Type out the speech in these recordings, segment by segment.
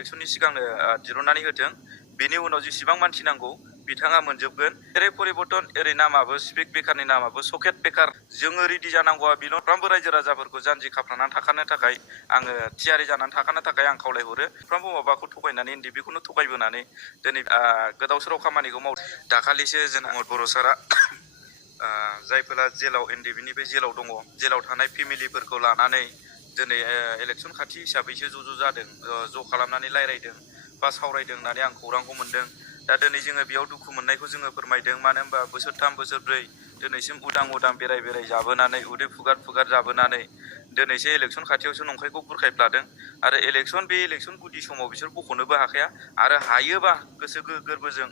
इलेक्शननि सिगांनो दिरुननानै होथों। बेनि उनाव जेसेबां मानसि नांगौ बिथाङा मोनजोबगोन। जेरै परिबर्तन ओरै नामाबो स्पिक बेकारनि नामाबो सकेट बेकार। जोङो रेडि जानांगौआ बेल'। साफ्रोमबो रायजो राजाफोरखौ जानजि खाफ्रानानै थाखानो थाखाय आङो थियारि जानानै थाखानो थाखाय आं खावलायहरो। साफ्रोमबो माबाखौ थगायनानै बेखौनो थगायबोनानै दिनै गोदाव सोराव खामानिखौ माव। दाखालिसो जोंना बर' सारा जायफोरा जेलाव एनडिबिनि बे जेलाव दङ, जेलाव थानाय फेमिलिफोरखौ लानानै दिनै इलेक्सन खाथि हिसाबैसो ज' जादों, ज' खालामनानै रायज्लायदों बा सावरायदों होननानै आं खौरांखौ मोनदों। दा दिनै जोङो बेयाव दुखु मोननायखौ जोङो फोरमायदों। मानो होनबा बोसोरथाम बोसोरब्रै दिनैसिम उदां बेराय जाबोनानै उदै फुगार जाबोनानै दिनैसो इलेक्सन खाथियावसो नंखायखौ बुरखायफ्लादों। आरो बे इलेक्सन गुदि समाव बिसोर बख'नोबो हाखाया। आरो हायोबा गोसो गोरबोजों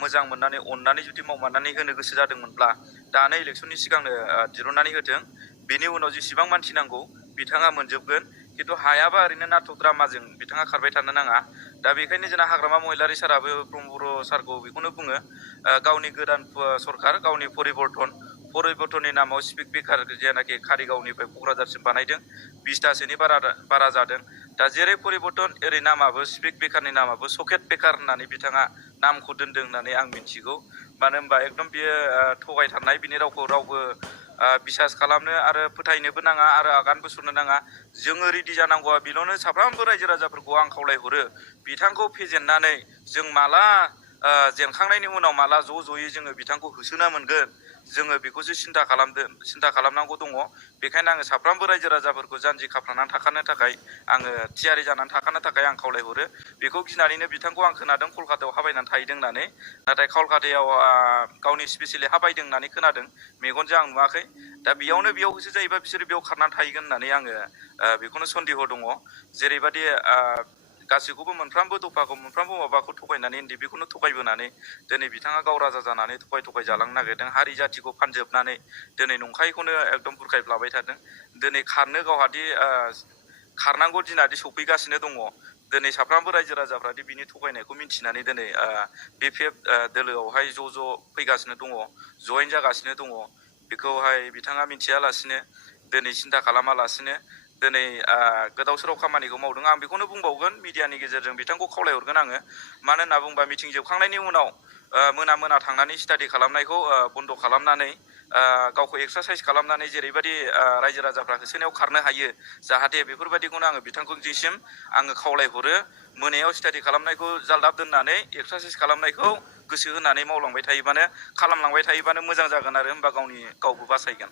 मोजां मोननानै अननानै जुदि मावमारनानै होनो गोसो जादोंमोनब्ला दानो इलेक्सननि सिगांनो दिरुननानै होथों। बेनि उनाव जेसेबां मानसि नांगौ बिथाङा मोनजोबगोन। खिन्थु हायाबा ओरैनो नाटक ड्रामाजों बिथाङा खारबाय थानो नाङा। दा बेखायनो जोंना हाग्रामा महिलारि साराबो प्रमद बर' सारखौ बेखौनो बुङो, गावनि गोदान सरखार, गावनि परिबर्तननि नामाव स्पिक बेकार जेनाखि कारिगावनिफ्राय क'क्राझारसिम बानायदों 20थासोनि बारा जादों। दा जेरै परिबर्तन ओरै नामाबो स्पिक बेकारनि नामाबो सकेट बेकार होननानै बिथाङा नामखौ दोनदों होननानै आं मिथिगौ। मानो होनबा एकदम बियो थगायथारनाय। बिनि रावखौ रावबो बिसास खालामनो आरो फोथायनोबो नाङा आरो आगानबो सुरनो नाङा। जोङो रेडि जानांगौआ बेल'नो। साफ्रोमबो रायजो राजाफोरखौ आं खावलायहरो, बिथांखौ फेजेननानै जों माला जेनखांनायनि उनाव माला ज'यै जोङो बिथांखौ होसोना मोनगोन, जोङो बेखौसो सिन्था खालामनांगौ दङ। बेखायनो आङो साफ्रोमबो रायजो राजाफोरखौ जानजि खाफ्रानानै थाखानो थाखाय आङो थियारि जानानै थाखानो थाखाय आं खावलायहरो। बेखौ गिनानैनो बिथांखौ आं खोनादों कलकातायाव हाबायनानै थाहैदों होननानै। नाथाय कलकातायाव गावनि स्पेसियेलि हाबायदों होननानै खोनादों, मेगनजों आं नुवाखै। दा बेयाव होसो जायोबा बिसोरो बेयाव खारनानै थाहैगोन होननानै आङो बेखौनो सन्देह दङ। जेरैबायदि गासैखौबो मोनफ्रोमबो दफाखौ मोनफ्रोमबो माबाखौ थगायनानै बेखौनो थगायबोनानै दिनै बिथाङा गाव राजा जानानै थगाय जालांनो नागिरदों। हारि जाथिखौ फानजोबनानै दिनै नंखायखौनो एकदम बुरखायफ्लाबाय थादों। दिनै खारनो खारनांगौ दिनादि सफैगासिनो दङ। दिनै साफ्रोमबो रायजो राजाफ्रादि बिनि थगायनायखौ मिन्थिनानै दिनै BPF दोलोआवहाय ज' फैगासिनो दङ, जयेन जागासिनो दङ। बेखौहाय बिथाङा मिथियालासिनो, दिनै सिन्था खालामालासिनो दिनै गोदाव सोराव खामानिखौ मावदों। आं बेखौनो बुंबावगोन, मिडियानि गेजेरजों बिथांखौ खावलायहरगोन आङो। मानो होनना बुङोबा मिटिं जोबखांनायनि उनाव मोना थांनानै स्टाडि खालामनायखौ बन्द' खालामनानै गावखौ एक्सारसाइस खालामनानै जेरैबायदि रायजो राजाफ्रा होसोनायाव खारनो हायो, जाहाथे बेफोरबायदिखौनो आङो बिथांखौ दिनैसिम आङो खावलायहरो। मोनायाव स्टाडि खालामनायखौ जालदाब दोननानै एक्सारसाइस खालामनायखौ गोसो होनानै खालामलांबाय थायोबानो मोजां जागोन आरो होमबा गावबो बासायगोन।